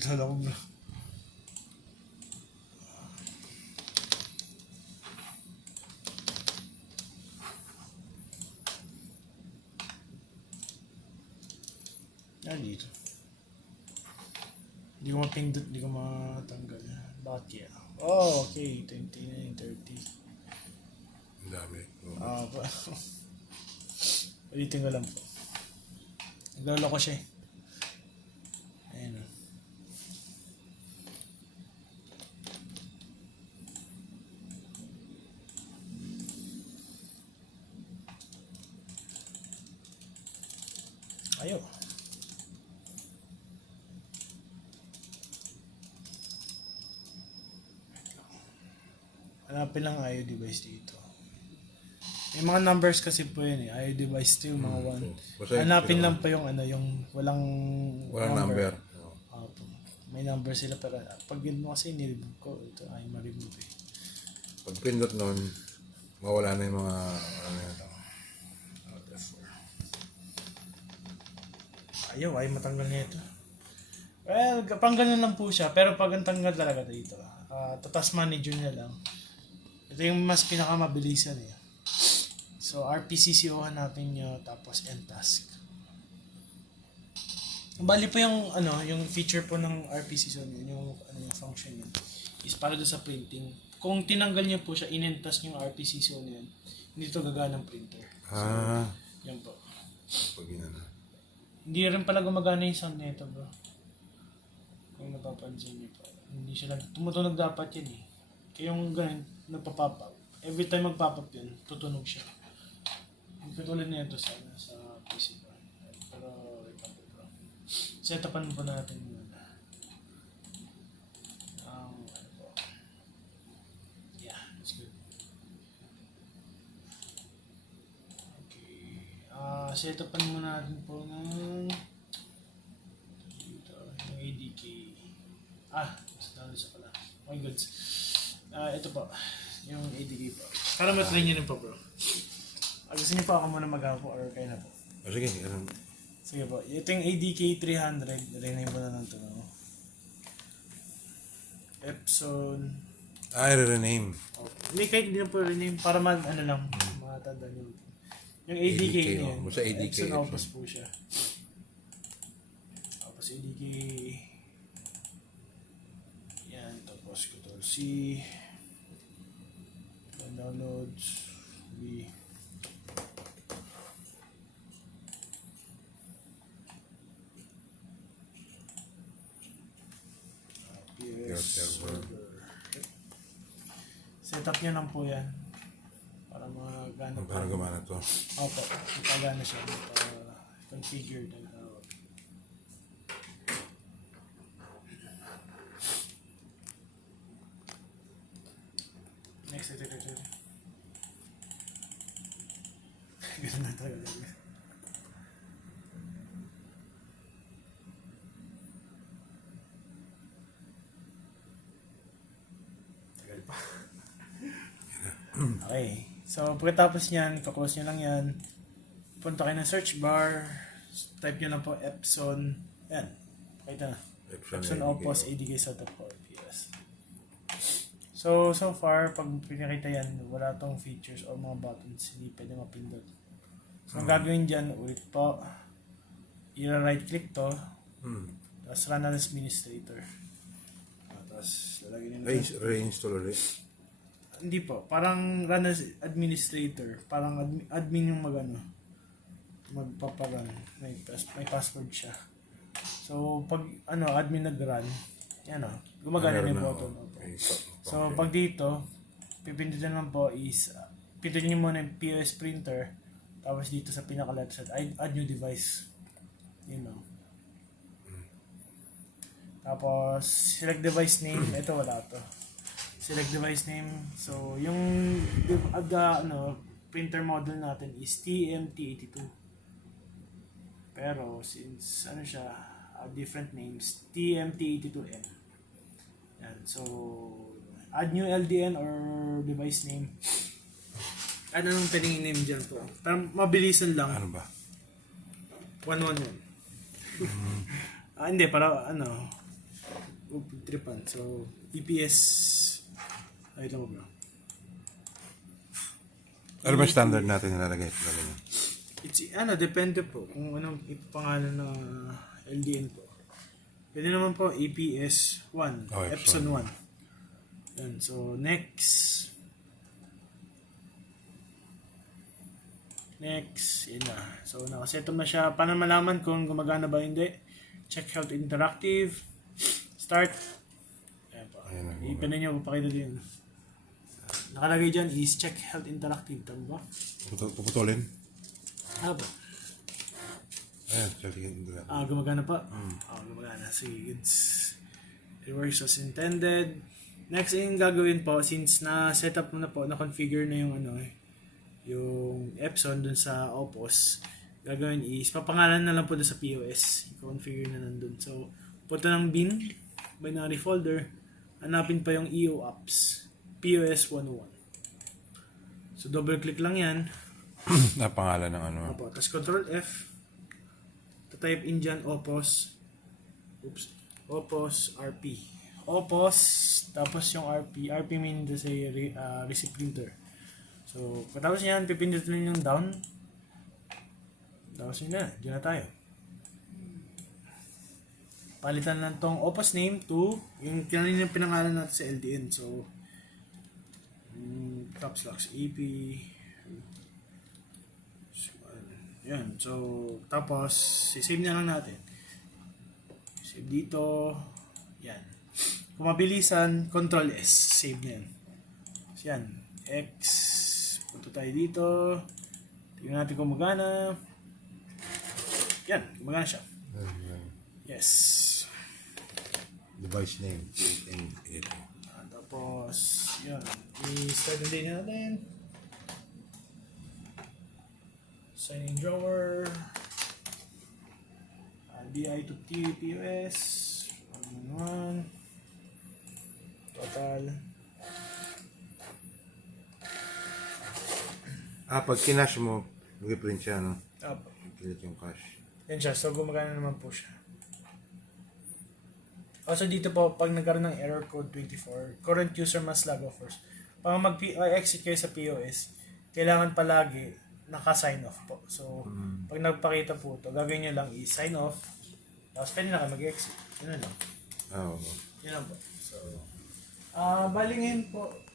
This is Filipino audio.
Kilala ko bro. Yan dito. Hindi ko mapindot, hindi ko matanggal. Bakit kaya? Oh, okay. 29, 30. Ang dami. Ulitin ko lang po. Naglolo ko siya eh. Ayan o. Ayaw. Hanapin lang IO device dito. May mga numbers kasi po yun eh. IO device 2, mga 1. Hanapin lang pa yung ano, yung walang number. May number sila pero pag yun mo kasi niremove ko, ito ay ma-remove eh. Pag pindot nun, mawala na yung mga ano yan. Ayaw, ay matanggal niya ito. Well, pang ganun lang po siya. Pero pag ang tanggal talaga dito, tatas manager niya lang. Ito yung mas pinakamabilisan eh. So, RPCCO hanapin nyo, tapos end task. Bali po yung, yung feature po ng RPCCO, yung function yun, is para doon sa printing. Kung tinanggal niyo po siya, in-end task yung RPCCO na yun, hindi ito gagana ng printer. So, yan po. Pag na. Hindi rin pala gumagana yung sound nito bro. Kung napapansin niyo po. Hindi siya tumutunog dapat yan eh. Kaya yung ganun, nagpa-pop up. Every time mag-pop up yun, tutunog siya. Hindi katulad na ito sa PC ko. Pero, ito bro. Set-upan po natin yun. Ano po. Yeah, that's good. Set-upan muna natin po ng dito, yung ADK. Mas talo sa pala. Oh my goods. Ito po, yung ADK po. Para matry nyo rin po bro. Gusto niyo po ako muna mag-ako or kayo na po? Sige, Sige po. Ito yung ADK 300. Rename po na lang ito. No? Epson. I-rename. Hindi kahit hindi na po rename. Para lang, matanda nyo. Yung ADK na yun. Basta ADK. Epson Opus po siya. Tapos ADK. Yan. Tapos Ctrl-C. Downloads. B. Server. Setup nyo lang po yan. Para magana po. Para gumana to. Opo. Magpagana siya. Configured. Next. Ganun na talaga. Tagal pa. Okay. So, pagkatapos niyan, kaklose nyo lang yan. Punta kayo ng search bar. Type nyo lang po Epson. Yan. Pakita na. Epson Opus ADK setup for PS. So far, pag pinakita yan, wala tong features o mga buttons. Hindi pwede mapindot. So, ang gagawin dyan, ulit po, i-right click to, tapos run as administrator. Tapos, lalagyan nyo Reinstall ulit. Hindi po, parang run as administrator. Parang admin yung magpaparun. May password siya. So, pag admin nag-run, yan gumagana na yung button. So, pag dito, pipindutin lang po is, pindutin nyo muna yung POS printer. Tapos dito sa pinaka-left side, add new device. Tapos, select device name. Ito wala to. Select device name. So, yung printer model natin is TMT82. Pero, since, siya, different names, TMT82M. Yan. So, add new LDN or device name. Ano nang pwedeng i-name dyan po? Parang mabilisan lang. Ano ba? 111. Hindi, para tripan. So, EPS, ay ito mo bro. Ano ba standard natin nilalagay? Nilalagay? It's, depende po kung anong pangalan na LDN po. Pwede naman po EPS 1, Oh, Epson 1. Yan, so next, yun na. So, nakaset up na siya. Paano malaman kung gumagana ba hindi? Check Health Interactive. Start. Ayan po. Ipin niyo, papakita din. Nakalagay dyan is Check Health Interactive. Tama ba? Puputulin? Ano po? Ayan, sige. Gumagana pa? Gumagana. Sige, goods. It works as intended. Next yung gagawin po, since na-setup mo na po, na-configure na yung yung Epson dun sa Opus, gagawin is, papangalan na lang po dun sa POS. I-configure na nandun. So, punta ng bin, binary folder, hanapin pa yung EO apps, POS 101. So, double click lang yan. Napangalan ng ano. Opo, tapos Control F, type in dyan Opus, Opus RP. Opus, tapos yung RP mean to say receipt printer. So, patapos yan, pipindutin yung down. Tapos yun na, dyan na tayo. Palitan lang tong Opus name to yung kanina pinangalan natin sa LDN. So, caps locks EP. Yan. So, tapos, sisave na lang natin. Save dito. Yan. Kung mabilisan, Control S. Save na yan. So, yan. X. Punta tayo dito. Tingnan natin kung magana. Yan. Gumagana siya. Yes. Device name. Tapos, yan. I-start din natin. Sign in drawer. BI to TPOS. 1. Total. Pag kinash mo, mag-print siya, no? Up. Pilit yung cash. Yan siya. So, gumagana naman po siya. Also, dito po, pag nagkaroon ng error code 24, current user must log off first. Pag mag-exit kayo sa POS, kailangan palagi naka-sign off po. So, pag nagpakita po ito, gagawin nyo lang i-sign off, tapos pwede na kayo mag-exit. Yun na lang. Oo. Yun lang po. So, bali ngayon po,